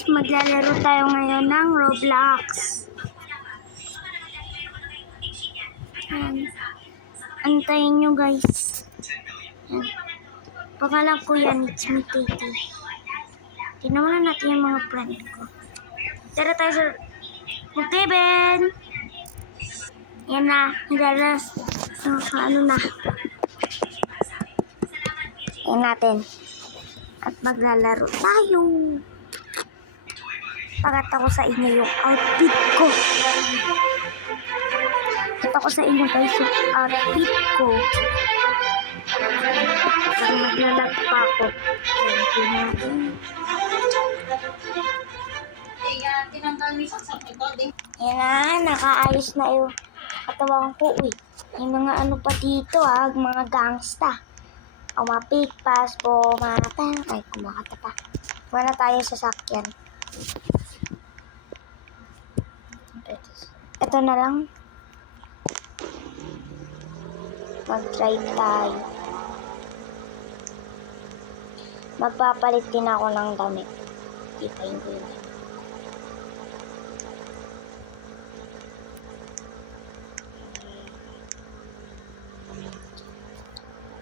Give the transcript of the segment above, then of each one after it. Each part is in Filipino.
Maglalaro tayo ngayon ng Roblox. Antayin nyo guys. Yan. Pangalan ko yan, it's me Titi. Tinawalan natin yung mga friend ko. Tara tayo sa... Okay, Ben! Yan na, nagalas. Ano na. Yan natin. At maglalaro tayo. Pakita ko sa inyo yung outfit ko. Pakita ko sa inyo guys yung outfit ko. Maglalag pa ako. Yan na, nakaayos na yung katawan ko. Uy, may mga ano pa dito mga gangsta. O mga pigpas po, ay kumakata pa. Wala tayo sa sakyan. Ito na lang. Mag-drive tayo. Magpapalit din ako ng damit. Ipain ko yun.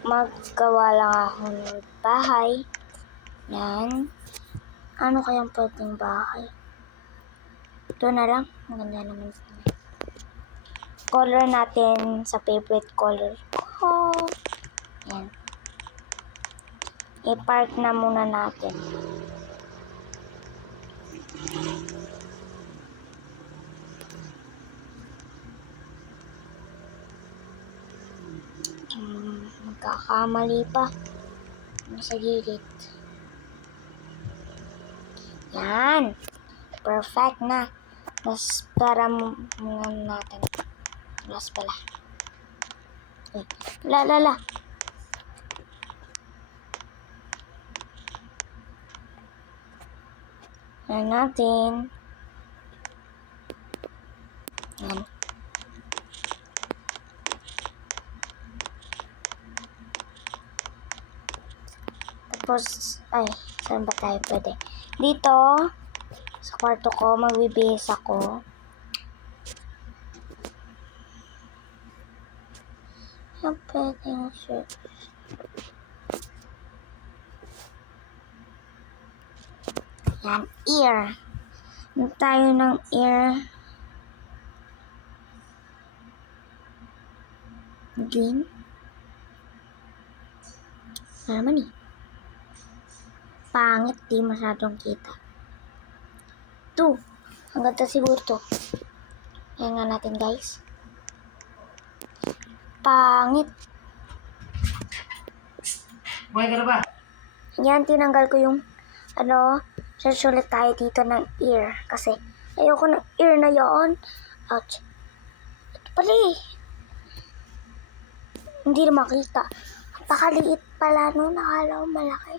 Maggawa lang ako ng bahay. Yan. Ano kayang pwedeng bahay? Ito na lang. Maganda naman sa amin. Color natin sa favorite color ko. Yan. I-park na muna natin. Magkakamali pa. Nasa gilid. Yan. Perfect na. Mas para muna natin. Mas pala. La. Yan natin. Yan. Tapos, saan ba tayo pwede? Dito, sa kwarto ko, magbibihis ako. Yan pwede yung shirt. Yan, ear. Yan tayo ng ear. Green. Ano naman pangit, di masyadong kita. Ang ganda siguro to. Ayan nga natin guys. Pangit. Buhay ka na ba? Yan, tinanggal ko yung search ulit tayo dito ng ear. Kasi ayoko ng ear na yon. Ouch. Ito pala hindi na makita. Napakaliit pala no. Nakala ko malaki.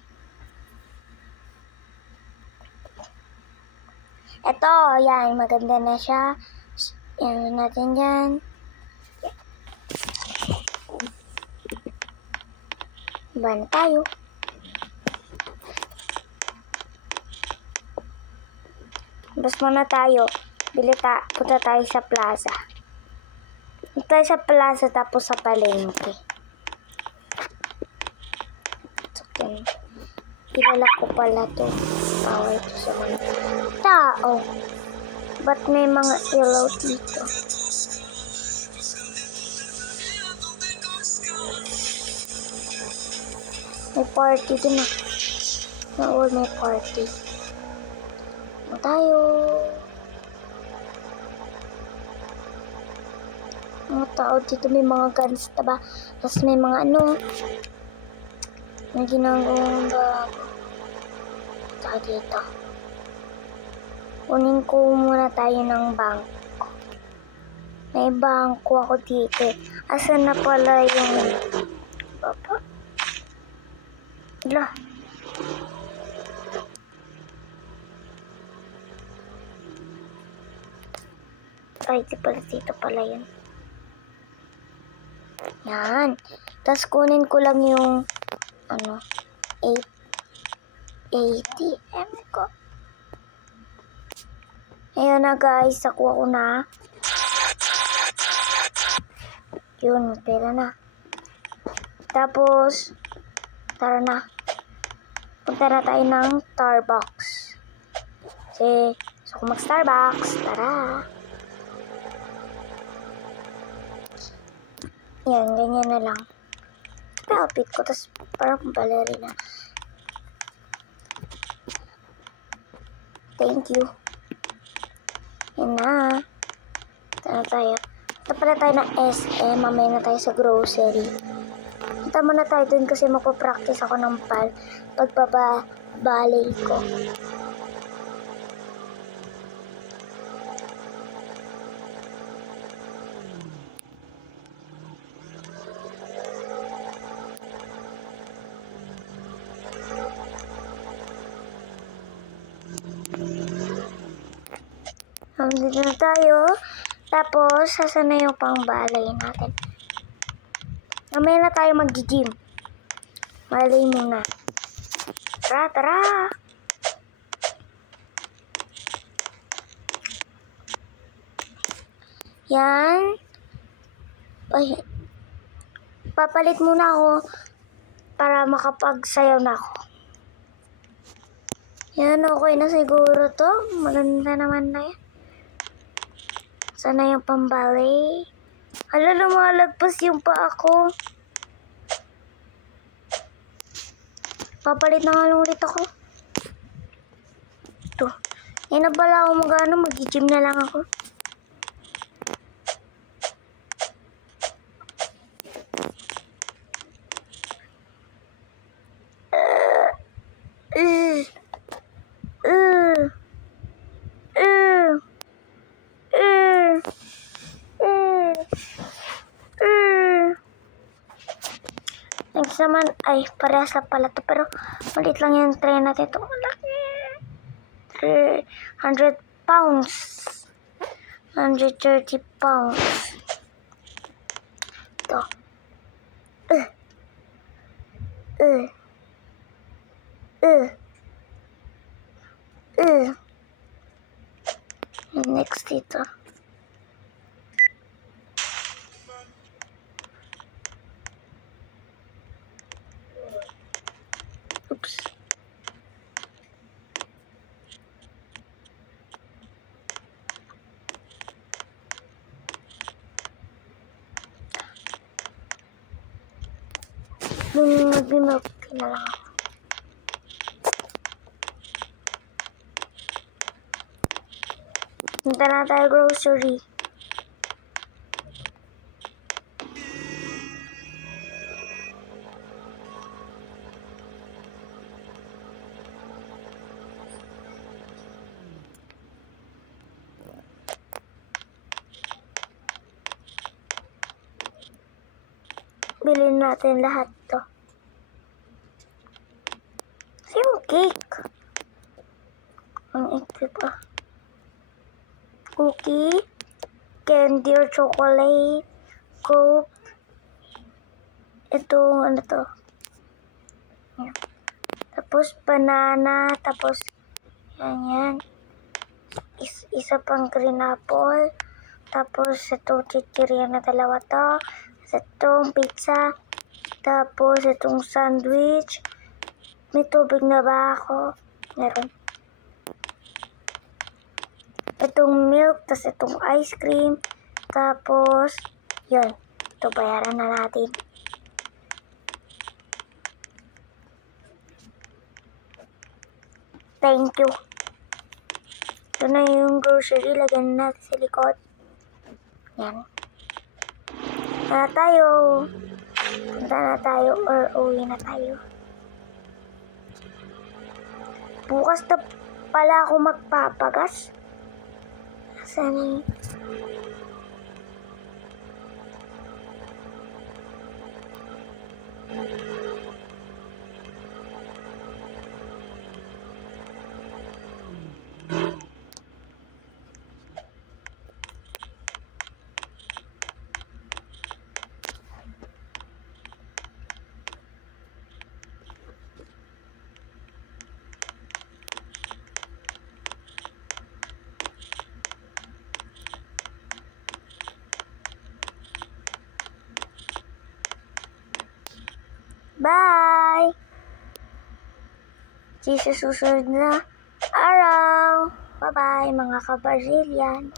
Ito, yan. Maganda na siya. Yan natin yan. Iba na tayo. Bas muna tayo. Punta tayo sa plaza. Punta tayo sa plaza tapos sa palengke. Okay. Kilala ko pala to. Bawal to sa mga tao. Ba't may mga ilaw dito? May party din may party. Tayo. Mga tao dito, may mga guns, diba? Tapos may mga may ginagawang bago. Tayo dito. Kunin ko muna tayo ng bangko. May bangko ako dito. Asan na pala yung papa? Hala. Dito pala yun. Yan. Tapos kunin ko lang yung ATM ko. Ayan na guys, nakuha ko na. Yun, pera na. Tapos, tara na. Punta na tayo ng Starbucks. Kasi, gusto ko mag-Starbucks. Tara. Yan, ganyan na lang. Ito outfit ko, tapos parang ballerina. Thank you. Yan na. Ito na tayo. Ito pala tayo ng SM. Mamaya na tayo sa grocery. Punta muna tayo dun kasi magpa-practice ako ng pagbaballet ko. Dito na tayo. Tapos, saan na yung pang-ballet natin? Mamaya na tayo mag-gym. Ballet muna. Tara, tara! Yan. Ay, papalit muna ako para makapagsayaw na ako. Yan, okay na siguro to. Maganda naman na yan. Sana yung pambalay. Hala, lumalagpas yung paa ko. Papalit na nga lang ulit ako. Ito. Yan na pala ako mag-gym na lang ako. Next naman, ay, parehas lang pala to. Pero, malit lang yung tray natin. Ito, malaki. 300 pounds. 130 pounds. Ito. Next dito. Oops. Mag-milk na lang ako. Punta na tayo grocery. Bilhin natin lahat to. Yung cake. Ang ito pa. Cookie, candy or chocolate, Coke. Ito, ano to? Yan. Tapos, banana. Tapos, yan. Isa pang green apple. Tapos, ito, chichirya na dalawa to. Itong pizza. Tapos, itong sandwich. May tubig na ba ako? Meron. Itong milk, tapos itong ice cream, tapos, yun. Ito, bayaran na natin. Thank you. Ito na yung grocery, lagyan natin sa likod. Yan. Punta na tayo. Punta na tayo or uwi na tayo. Bukas na pala ako magpapagas. Sana Bye! See you sa susunod na araw. Bye-bye mga ka-Brazilian.